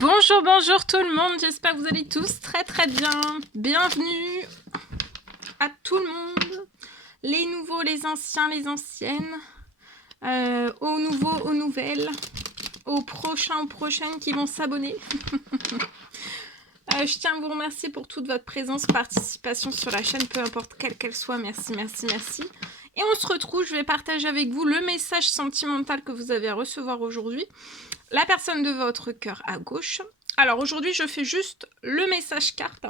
Bonjour, bonjour tout le monde, j'espère que vous allez tous très bien. Bienvenue à tout le monde, les nouveaux, les anciens, les anciennes, aux nouveaux, aux nouvelles, aux prochains, aux prochaines qui vont s'abonner. Je tiens à vous remercier pour toute votre présence, participation sur la chaîne, peu importe quelle qu'elle soit, merci. Et on se retrouve, je vais partager avec vous le message sentimental que vous avez à recevoir aujourd'hui. La personne de votre cœur à gauche. Alors aujourd'hui, je fais juste le message carte.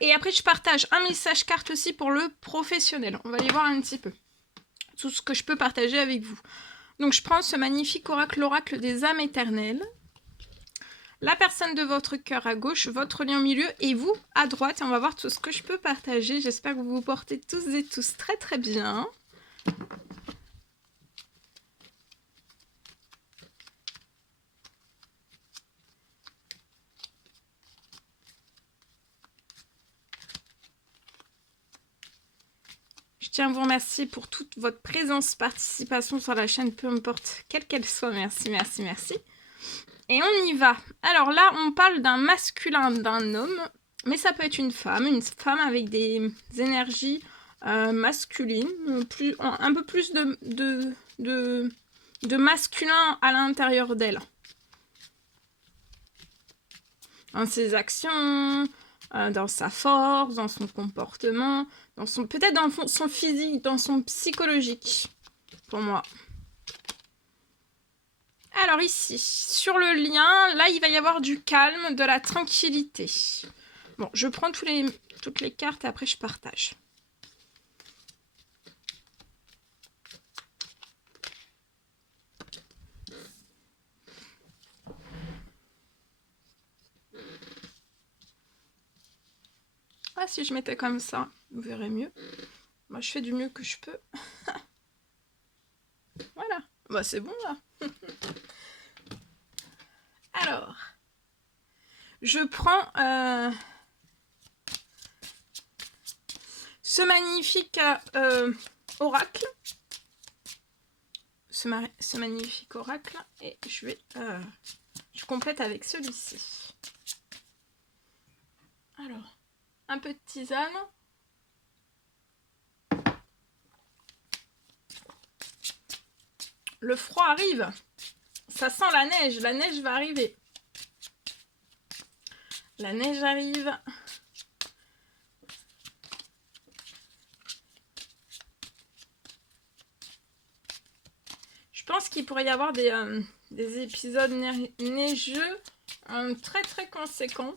Et après, je partage un message carte aussi pour le professionnel. On va aller voir un petit peu tout ce que je peux partager avec vous. Donc, je prends ce magnifique oracle, l'oracle des âmes éternelles. La personne de votre cœur à gauche, votre lien au milieu et vous à droite. Et on va voir tout ce que je peux partager. J'espère que vous vous portez tous et tous très bien. Je tiens à vous remercier pour toute votre présence, participation sur la chaîne, peu importe quelle qu'elle soit. Merci. Et on y va. Alors là, on parle d'un masculin, d'un homme, mais ça peut être une femme avec des énergies masculines, un peu plus de masculin à l'intérieur d'elle. Dans ses actions, dans sa force, dans son comportement, peut-être dans son physique, dans son psychologique, pour moi. Alors ici, sur le lien, là, il va y avoir du calme, de la tranquillité. Bon, je prends toutes les cartes et après je partage. Ah, si je mettais comme ça, vous verrez mieux. Moi, je fais du mieux que je peux. Voilà. Bah, c'est bon, là. Alors, je prends ce magnifique oracle. Ce magnifique oracle. Et je complète avec celui-ci. Alors, un peu de tisane. Le froid arrive. Ça sent la neige. La neige va arriver. La neige arrive. Je pense qu'il pourrait y avoir des épisodes neigeux très conséquents.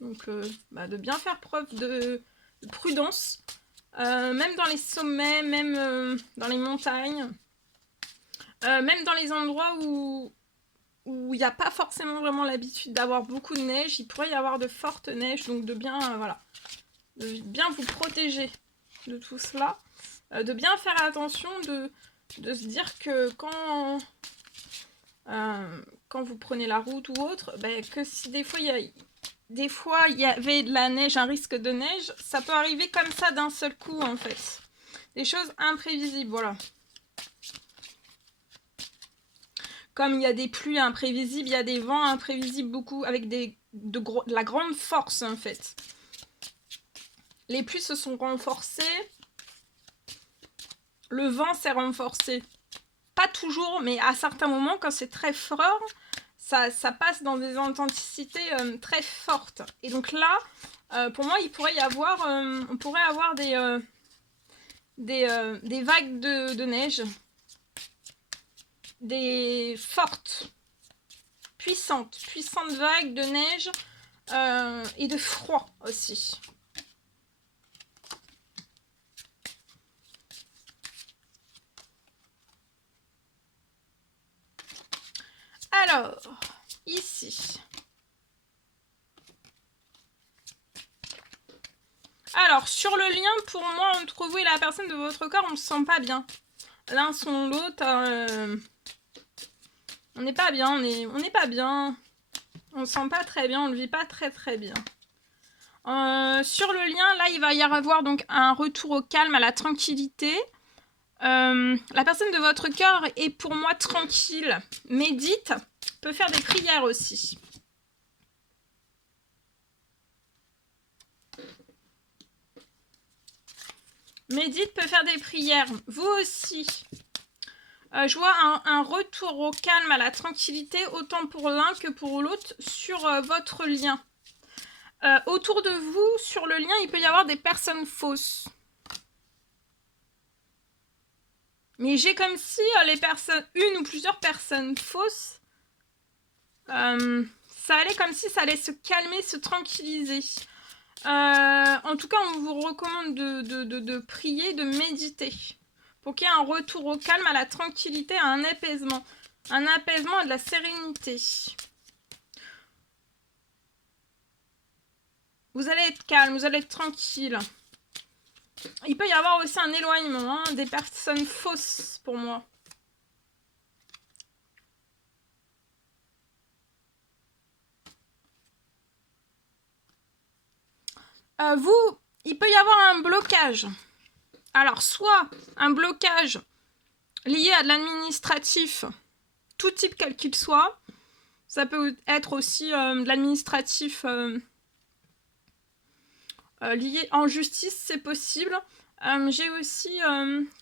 Donc, de bien faire preuve de prudence. Même dans les sommets, même dans les montagnes. Même dans les endroits où il n'y a pas forcément vraiment l'habitude d'avoir beaucoup de neige, il pourrait y avoir de fortes neiges, donc de bien, de bien vous protéger de tout cela, de bien faire attention, de se dire que quand vous prenez la route ou autre, que si des fois il y avait de la neige, un risque de neige, ça peut arriver comme ça d'un seul coup en fait. Des choses imprévisibles, voilà. Comme il y a des pluies imprévisibles, il y a des vents imprévisibles beaucoup, avec de la grande force en fait. Les pluies se sont renforcées. Le vent s'est renforcé. Pas toujours, mais à certains moments, quand c'est très fort, ça passe dans des intensités très fortes. Et donc là, pour moi, il pourrait y avoir, on pourrait avoir des vagues de neige. Des fortes, puissantes vagues de neige et de froid aussi. Alors, ici. Alors, sur le lien, pour moi, entre vous et la personne de votre corps, on ne se sent pas bien. L'un sans l'autre, on n'est pas bien, on n'est pas bien. On ne se sent pas très bien, on ne le vit pas très bien. Sur le lien, là, il va y avoir donc un retour au calme, à la tranquillité. La personne de votre cœur est pour moi tranquille, médite, peut faire des prières aussi. Médite, peut faire des prières. Vous aussi. Je vois un retour au calme, à la tranquillité, autant pour l'un que pour l'autre, sur votre lien. Autour de vous, sur le lien, il peut y avoir des personnes fausses. Mais j'ai comme si les personnes, une ou plusieurs personnes fausses, ça allait comme si ça allait se calmer, se tranquilliser. En tout cas, on vous recommande de prier, de méditer. Pour qu'il y ait un retour au calme, à la tranquillité, à un apaisement. Un apaisement et de la sérénité. Vous allez être calme, vous allez être tranquille. Il peut y avoir aussi un éloignement, hein, des personnes fausses pour moi. Il peut y avoir un blocage. Alors, soit un blocage lié à de l'administratif, tout type quel qu'il soit. Ça peut être aussi de l'administratif lié en justice, c'est possible. J'ai aussi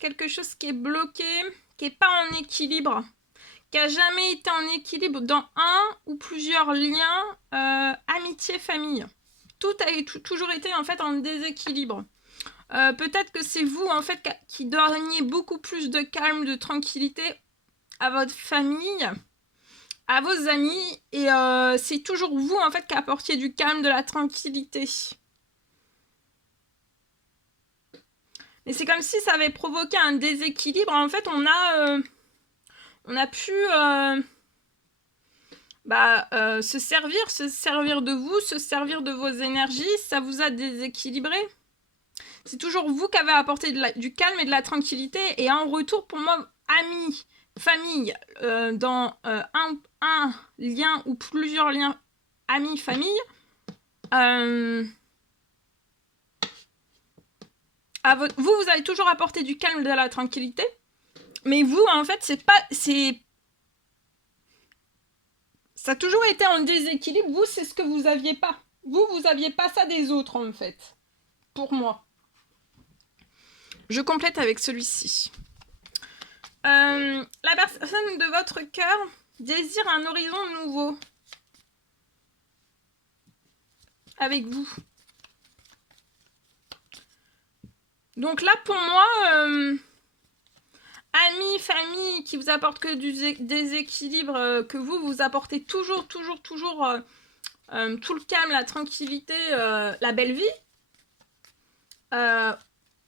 quelque chose qui est bloqué, qui n'est pas en équilibre, qui n'a jamais été en équilibre dans un ou plusieurs liens amitié, famille. Tout a toujours été en fait en déséquilibre. Peut-être que c'est vous en fait qui donniez beaucoup plus de calme, de tranquillité à votre famille, à vos amis, et c'est toujours vous en fait qui apportiez du calme, de la tranquillité. Mais c'est comme si ça avait provoqué un déséquilibre. En fait, on a pu se servir de vous, se servir de vos énergies. Ça vous a déséquilibré. C'est toujours vous qui avez apporté du calme et de la tranquillité. Et en retour, pour moi, amis, famille, dans un lien ou plusieurs liens, amis, famille, vous avez toujours apporté du calme et de la tranquillité. Mais vous, en fait, ça a toujours été en déséquilibre. Vous, c'est ce que vous aviez pas. Vous aviez pas ça des autres, en fait. Pour moi. Je complète avec celui-ci. La personne de votre cœur désire un horizon nouveau. Avec vous. Donc là, pour moi, amis, famille qui vous apportent que du déséquilibre, que vous apportez toujours tout le calme, la tranquillité, la belle vie,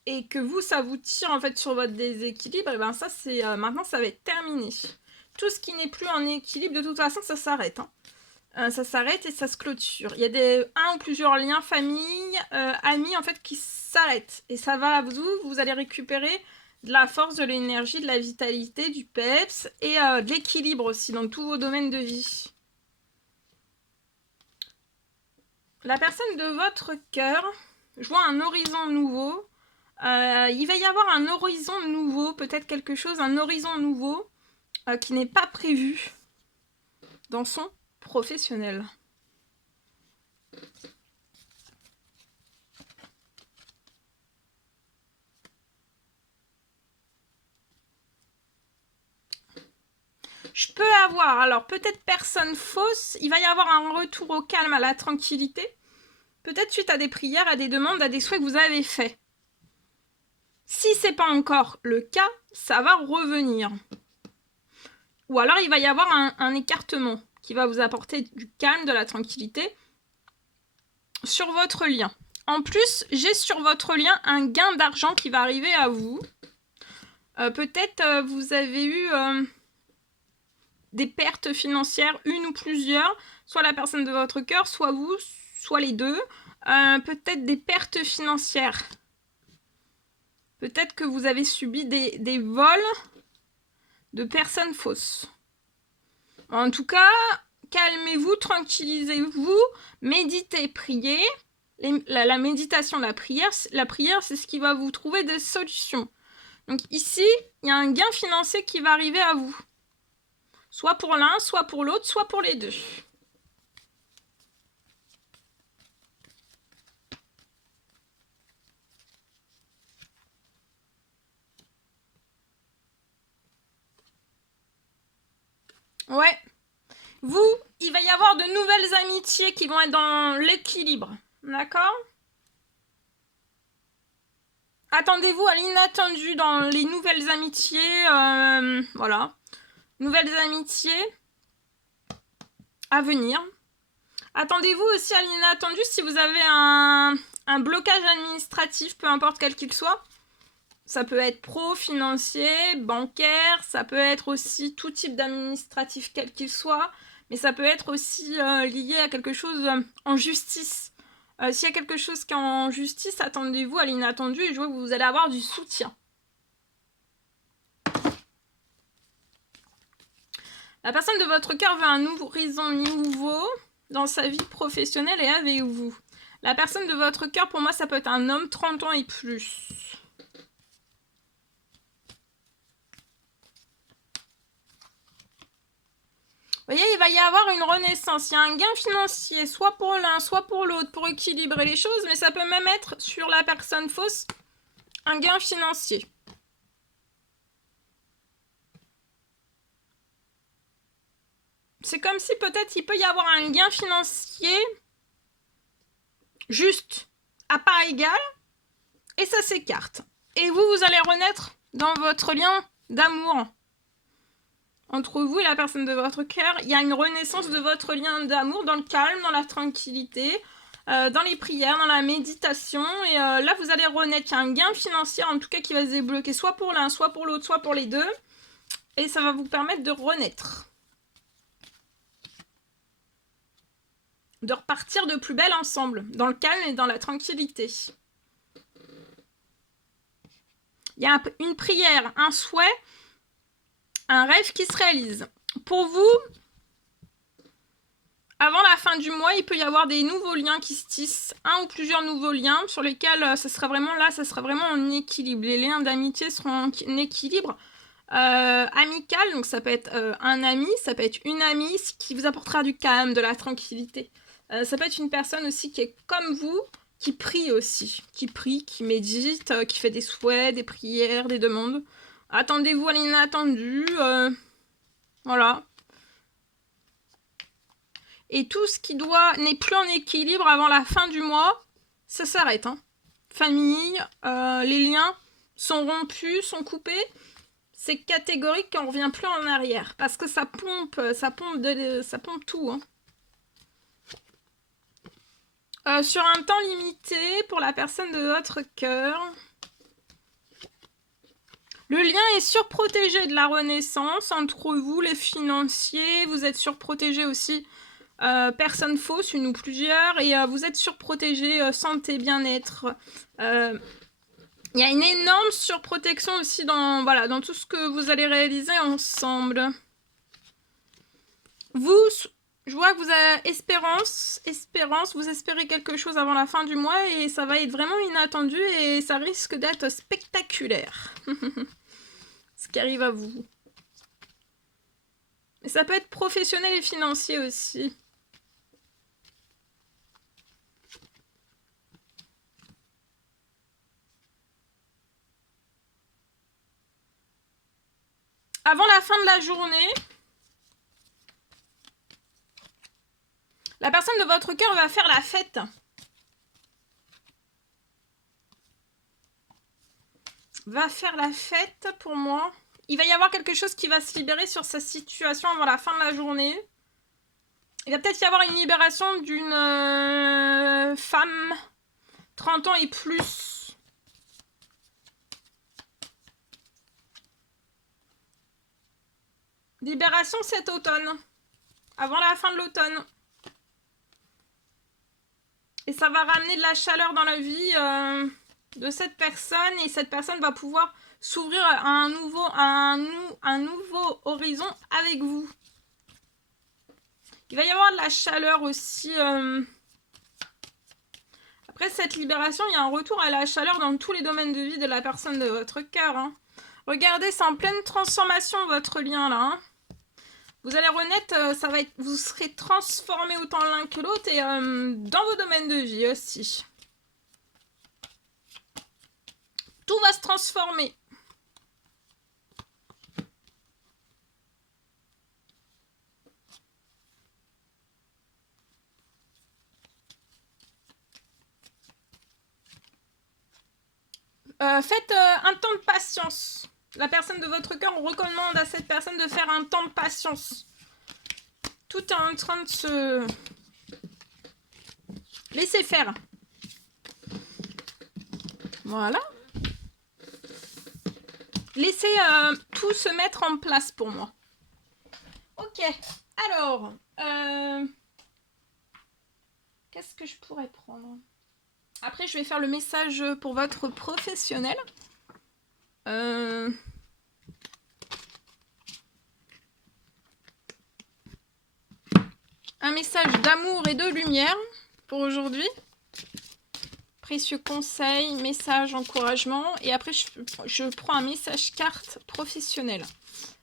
et que vous, ça vous tire en fait sur votre déséquilibre, et ben ça, c'est maintenant, ça va être terminé. Tout ce qui n'est plus en équilibre, de toute façon, ça s'arrête. Hein. Ça s'arrête et ça se clôture. Il y a un ou plusieurs liens, famille, amis, en fait, qui s'arrêtent. Et ça va, vous allez récupérer de la force, de l'énergie, de la vitalité, du peps et de l'équilibre aussi dans tous vos domaines de vie. La personne de votre cœur, je vois un horizon nouveau. Il va y avoir un horizon nouveau, peut-être quelque chose, un horizon nouveau qui n'est pas prévu dans son professionnel. Je peux avoir, alors peut-être personne fausse, il va y avoir un retour au calme, à la tranquillité, peut-être suite à des prières, à des demandes, à des souhaits que vous avez faits. Si c'est pas encore le cas, ça va revenir. Ou alors il va y avoir un écartement qui va vous apporter du calme, de la tranquillité sur votre lien. En plus, j'ai sur votre lien un gain d'argent qui va arriver à vous. Peut-être vous avez eu des pertes financières, une ou plusieurs, soit la personne de votre cœur, soit vous, soit les deux. Peut-être des pertes financières. Peut-être que vous avez subi des vols de personnes fausses. En tout cas, calmez-vous, tranquillisez-vous, méditez, priez. La méditation, la prière, c'est ce qui va vous trouver des solutions. Donc ici, il y a un gain financier qui va arriver à vous. Soit pour l'un, soit pour l'autre, soit pour les deux. Ouais. Vous, il va y avoir de nouvelles amitiés qui vont être dans l'équilibre. D'accord? Attendez-vous à l'inattendu dans les nouvelles amitiés. Voilà. Nouvelles amitiés à venir. Attendez-vous aussi à l'inattendu si vous avez un blocage administratif, peu importe quel qu'il soit. Ça peut être pro, financier, bancaire, ça peut être aussi tout type d'administratif quel qu'il soit, mais ça peut être aussi lié à quelque chose en justice. S'il y a quelque chose qui est en justice, attendez-vous à l'inattendu et je vois que vous allez avoir du soutien. La personne de votre cœur veut un horizon nouveau dans sa vie professionnelle et avec vous. La personne de votre cœur, pour moi, ça peut être un homme 30 ans et plus. Vous voyez, il va y avoir une renaissance. Il y a un gain financier, soit pour l'un, soit pour l'autre, pour équilibrer les choses, mais ça peut même être sur la personne fausse, un gain financier. C'est comme si peut-être il peut y avoir un gain financier juste, à part égale, et ça s'écarte. Et vous, vous allez renaître dans votre lien d'amour. Entre vous et la personne de votre cœur, il y a une renaissance de votre lien d'amour dans le calme, dans la tranquillité, dans les prières, dans la méditation. Et là, vous allez renaître. Il y a un gain financier, en tout cas, qui va se débloquer soit pour l'un, soit pour l'autre, soit pour les deux. Et ça va vous permettre de renaître. De repartir de plus belle ensemble, dans le calme et dans la tranquillité. Il y a une prière, un souhait, un rêve qui se réalise. Pour vous, avant la fin du mois, il peut y avoir des nouveaux liens qui se tissent, un ou plusieurs nouveaux liens sur lesquels ça sera vraiment en équilibre. Les liens d'amitié seront en équilibre amical, donc ça peut être un ami, ça peut être une amie qui vous apportera du calme, de la tranquillité. Ça peut être une personne aussi qui est comme vous, qui prie aussi, qui prie, qui médite, qui fait des souhaits, des prières, des demandes. Attendez-vous à l'inattendu, voilà. Et tout ce qui n'est plus en équilibre avant la fin du mois, ça s'arrête. Hein. Famille, les liens sont rompus, sont coupés. C'est catégorique qu'on ne revient plus en arrière. Parce que ça pompe tout. Hein. Sur un temps limité pour la personne de votre cœur. Le lien est surprotégé de la renaissance entre vous, les financiers. Vous êtes surprotégé aussi. Personne fausse, une ou plusieurs, et vous êtes surprotégé, santé, bien-être. Il y a une énorme surprotection aussi dans tout ce que vous allez réaliser ensemble. Vous, je vois que vous avez espérance, vous espérez quelque chose avant la fin du mois et ça va être vraiment inattendu et ça risque d'être spectaculaire. Ce qui arrive à vous. Mais ça peut être professionnel et financier aussi. Avant la fin de la journée, la personne de votre cœur va faire la fête. Va faire la fête pour moi. Il va y avoir quelque chose qui va se libérer sur sa situation avant la fin de la journée. Il va peut-être y avoir une libération d'une femme 30 ans et plus. Libération cet automne. Avant la fin de l'automne. Et ça va ramener de la chaleur dans la vie de cette personne. Et cette personne va pouvoir s'ouvrir à un nouveau horizon avec vous. Il va y avoir de la chaleur aussi. Après cette libération, il y a un retour à la chaleur dans tous les domaines de vie de la personne de votre cœur. Hein. Regardez, c'est en pleine transformation votre lien là. Hein. Vous allez renaître, vous serez transformés autant l'un que l'autre et dans vos domaines de vie aussi. Tout va se transformer. Faites un temps de patience. La personne de votre cœur, on recommande à cette personne de faire un temps de patience. Tout est en train de se... laisser faire. Voilà. Laissez tout se mettre en place pour moi. Ok. Alors, qu'est-ce que je pourrais prendre? Après, je vais faire le message pour votre professionnel. Un message d'amour et de lumière pour aujourd'hui. Précieux conseils, message, encouragement. Et après, je prends un message carte professionnel.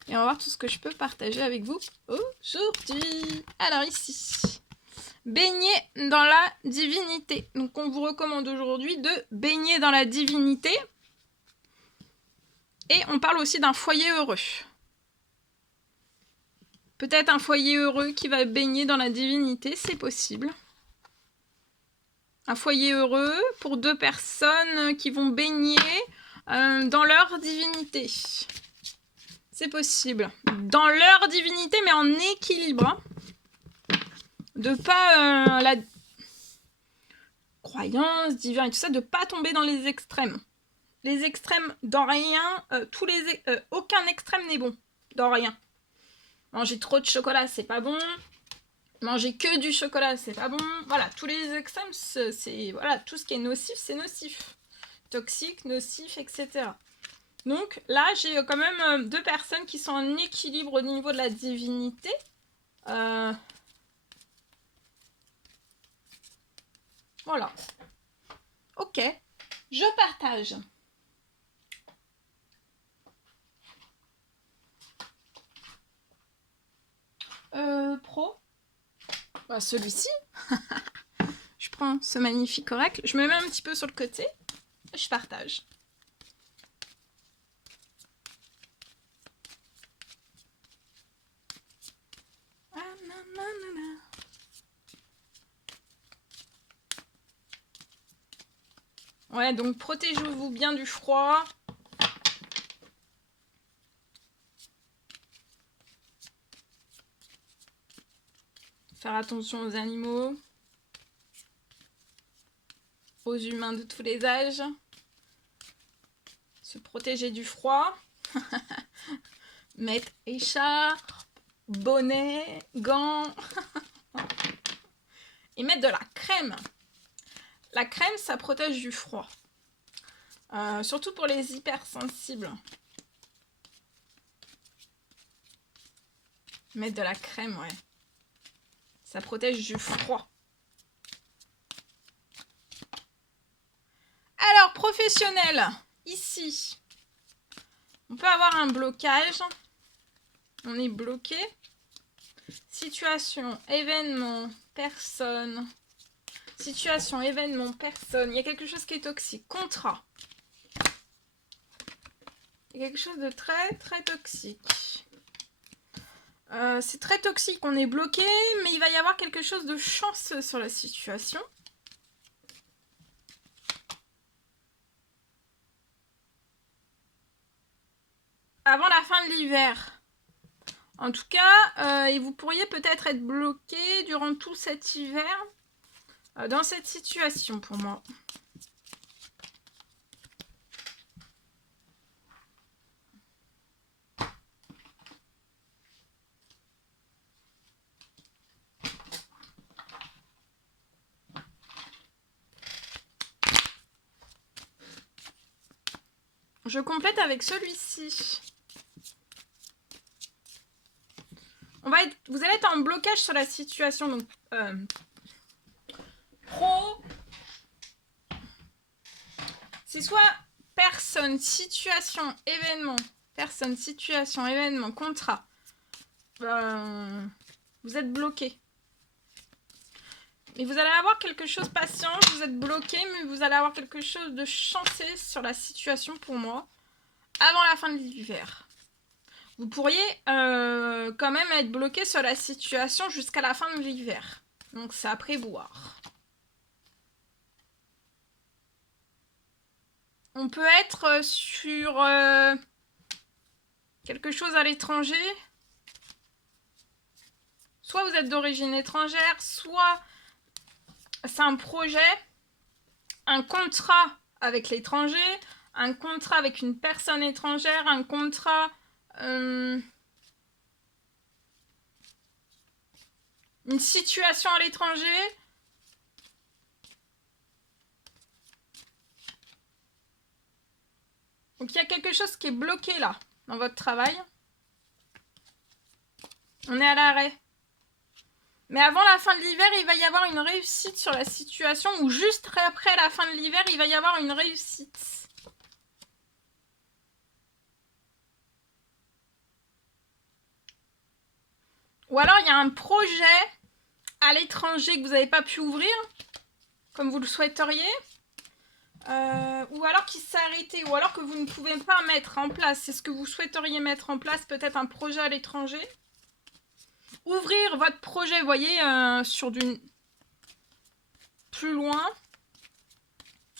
Et on va voir tout ce que je peux partager avec vous aujourd'hui. Alors ici, baigner dans la divinité. Donc on vous recommande aujourd'hui de baigner dans la divinité. Et on parle aussi d'un foyer heureux. Peut-être un foyer heureux qui va baigner dans la divinité, c'est possible. Un foyer heureux pour 2 personnes qui vont baigner dans leur divinité. C'est possible. Dans leur divinité, mais en équilibre. De pas la croyance divine et tout ça, de pas tomber dans les extrêmes. Les extrêmes dans rien, aucun extrême n'est bon. Dans rien. Manger trop de chocolat, c'est pas bon. Manger que du chocolat, c'est pas bon. Voilà, tous les extrêmes, c'est voilà, tout ce qui est nocif, c'est nocif. Toxique, nocif, etc. Donc là, j'ai quand même 2 personnes qui sont en équilibre au niveau de la divinité. Voilà. Ok. Je partage. Pro. Bah, celui-ci. Je prends ce magnifique oracle. Je me mets un petit peu sur le côté. Je partage. Ouais, donc protégez-vous bien du froid. Faire attention aux animaux. Aux humains de tous les âges. Se protéger du froid. Mettre écharpe, bonnet, gants. Et mettre de la crème. La crème, ça protège du froid. Surtout pour les hypersensibles. Mettre de la crème, ouais. Ça protège du froid. Alors, professionnel, ici, on peut avoir un blocage. On est bloqué. Situation, événement, personne. Situation, événement, personne. Il y a quelque chose qui est toxique. Contrat. Il y a quelque chose de très, très toxique. C'est très toxique, on est bloqué, mais il va y avoir quelque chose de chanceux sur la situation. Avant la fin de l'hiver. En tout cas, et vous pourriez peut-être être bloqué durant tout cet hiver dans cette situation pour moi. Je complète avec celui-ci. Vous allez être en blocage sur la situation. Donc, pro, c'est soit personne, situation, événement. Personne, situation, événement, contrat. Vous êtes bloqué. Mais vous allez avoir quelque chose patient, vous êtes bloqué, mais vous allez avoir quelque chose de chanceux sur la situation pour moi, avant la fin de l'hiver. Vous pourriez quand même être bloqué sur la situation jusqu'à la fin de l'hiver. Donc c'est à prévoir. On peut être sur quelque chose à l'étranger. Soit vous êtes d'origine étrangère, soit c'est un projet, un contrat avec l'étranger, un contrat avec une personne étrangère, un contrat... une situation à l'étranger. Donc il y a quelque chose qui est bloqué là, dans votre travail. On est à l'arrêt. Mais avant la fin de l'hiver, il va y avoir une réussite sur la situation, ou juste après la fin de l'hiver, il va y avoir une réussite. Ou alors il y a un projet à l'étranger que vous n'avez pas pu ouvrir, comme vous le souhaiteriez. Ou alors qui s'est arrêté, ou alors que vous ne pouvez pas mettre en place. C'est ce que vous souhaiteriez mettre en place, peut-être un projet à l'étranger. Ouvrir votre projet, vous voyez, sur du plus loin,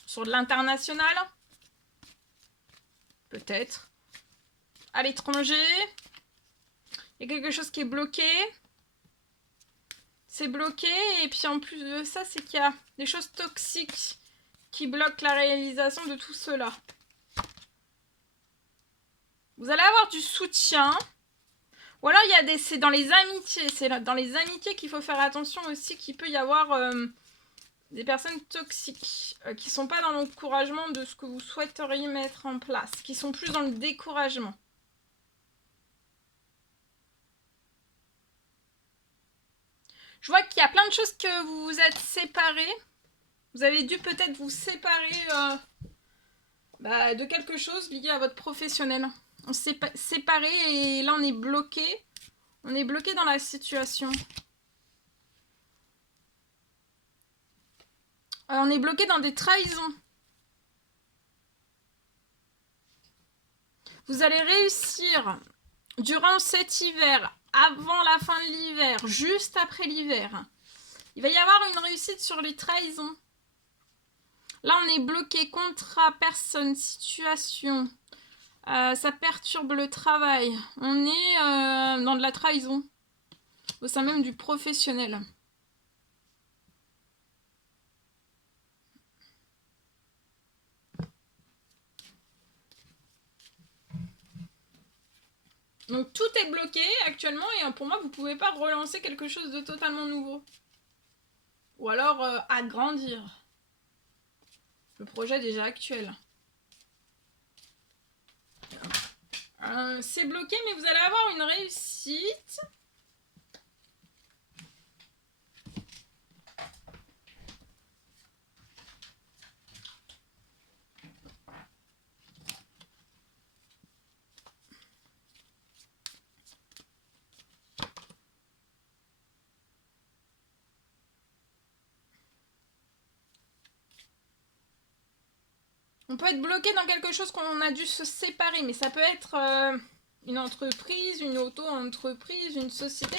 sur de l'international, peut-être, à l'étranger. Il y a quelque chose qui est bloqué. C'est bloqué, et puis en plus de ça, c'est qu'il y a des choses toxiques qui bloquent la réalisation de tout cela. Vous allez avoir du soutien. Ou alors, c'est dans les amitiés. C'est dans les amitiés qu'il faut faire attention aussi, qu'il peut y avoir des personnes toxiques qui ne sont pas dans l'encouragement de ce que vous souhaiteriez mettre en place, qui sont plus dans le découragement. Je vois qu'il y a plein de choses que vous vous êtes séparés. Vous avez dû peut-être vous séparer de quelque chose lié à votre professionnel. On s'est séparés et là on est bloqué. On est bloqué dans la situation. On est bloqué dans des trahisons. Vous allez réussir durant cet hiver, avant la fin de l'hiver, juste après l'hiver. Il va y avoir une réussite sur les trahisons. Là, on est bloqué, contrat, personne, situation. Ça perturbe le travail. On est dans de la trahison. Au sein même du professionnel. Donc tout est bloqué actuellement et pour moi, vous ne pouvez pas relancer quelque chose de totalement nouveau. Ou alors agrandir le projet déjà actuel. C'est bloqué, mais vous allez avoir une réussite. On peut être bloqué dans quelque chose qu'on a dû se séparer, mais ça peut être une entreprise, une auto-entreprise, une société.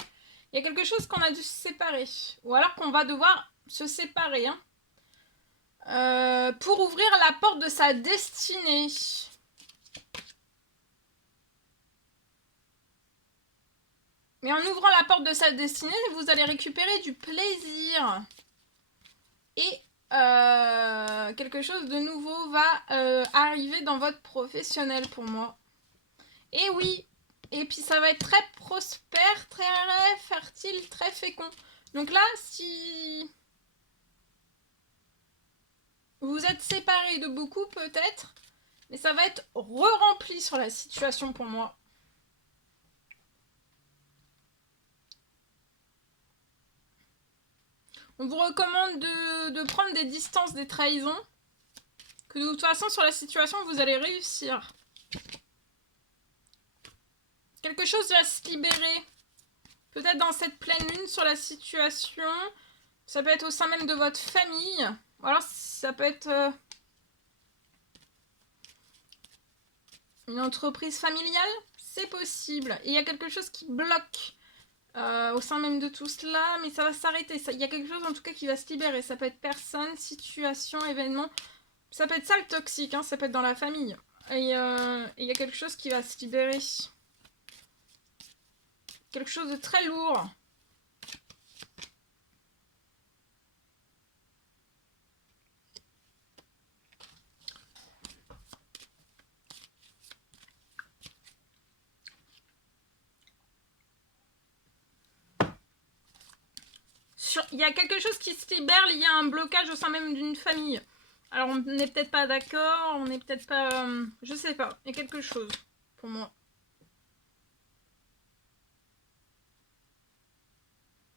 Il y a quelque chose qu'on a dû se séparer. Ou alors qu'on va devoir se séparer. Pour ouvrir la porte de sa destinée. Mais en ouvrant la porte de sa destinée, vous allez récupérer du plaisir. Et quelque chose de nouveau va arriver dans votre professionnel pour moi. Et oui, et puis ça va être très prospère, très fertile, très fécond. Donc là, si vous êtes séparés de beaucoup peut-être, mais ça va être re-rempli sur la situation pour moi. On vous recommande de prendre des distances des trahisons, que de toute façon sur la situation vous allez réussir. Quelque chose va se libérer, peut-être dans cette pleine lune sur la situation. Ça peut être au sein même de votre famille, ou alors ça peut être une entreprise familiale, c'est possible. Et il y a quelque chose qui bloque au sein même de tout cela, mais ça va s'arrêter. Il y a quelque chose en tout cas qui va se libérer. Ça peut être personne, situation, événement. Ça peut être ça le toxique, hein, ça peut être dans la famille. Et il y a quelque chose qui va se libérer. Quelque chose de très lourd. Il y a quelque chose qui se libère, il y a un blocage au sein même d'une famille. Alors on n'est peut-être pas d'accord, on n'est peut-être pas... je sais pas, il y a quelque chose pour moi.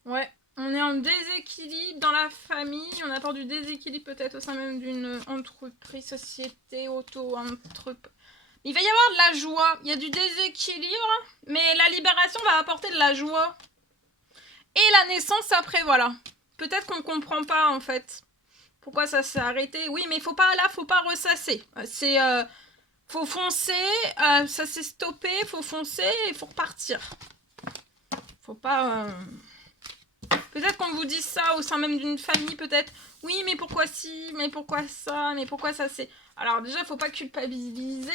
Ouais, on est en déséquilibre dans la famille, on apporte du déséquilibre peut-être au sein même d'une entreprise, société, auto-entreprise. Il va y avoir de la joie, il y a du déséquilibre, mais la libération va apporter de la joie. Et la naissance après, voilà. Peut-être qu'on comprend pas en fait pourquoi ça s'est arrêté. Oui, mais faut pas ressasser. C'est faut foncer, ça s'est stoppé, faut foncer et faut repartir. Faut pas peut-être qu'on vous dit ça au sein même d'une famille, peut-être. Oui, mais pourquoi si, mais pourquoi ça, mais pourquoi ça c'est. Alors déjà, faut pas culpabiliser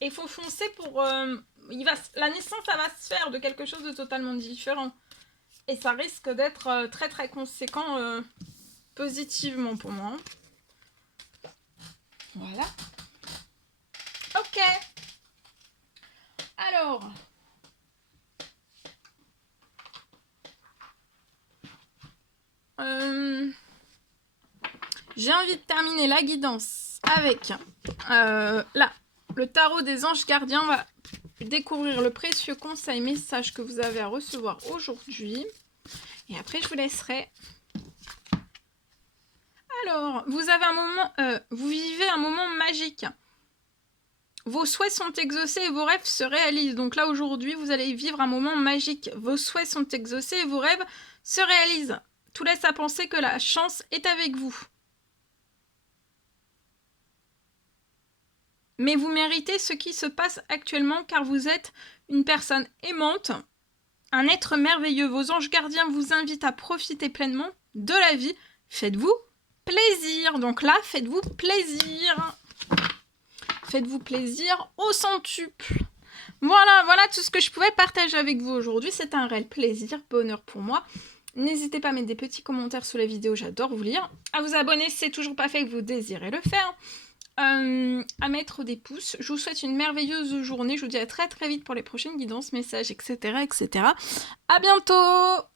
et faut foncer pour la naissance, ça va se faire de quelque chose de totalement différent. Et ça risque d'être très très conséquent positivement pour moi. Voilà. Ok. Alors. J'ai envie de terminer la guidance avec là, le tarot des anges gardiens. On va découvrir le précieux conseil message que vous avez à recevoir aujourd'hui. Et après, je vous laisserai. Alors, vous avez un moment, vous vivez un moment magique. Vos souhaits sont exaucés et vos rêves se réalisent. Donc là, aujourd'hui, vous allez vivre un moment magique. Vos souhaits sont exaucés et vos rêves se réalisent. Tout laisse à penser que la chance est avec vous. Mais vous méritez ce qui se passe actuellement car vous êtes une personne aimante, un être merveilleux. Vos anges gardiens vous invitent à profiter pleinement de la vie. Faites-vous plaisir. Donc là, faites-vous plaisir. Faites-vous plaisir au centuple. Voilà tout ce que je pouvais partager avec vous aujourd'hui. C'est un réel plaisir, bonheur pour moi. N'hésitez pas à mettre des petits commentaires sous la vidéo, j'adore vous lire. À vous abonner si c'est toujours pas fait et que vous désirez le faire. À mettre des pouces. Je vous souhaite une merveilleuse journée. Je vous dis à très très vite pour les prochaines guidances, messages, etc. À bientôt!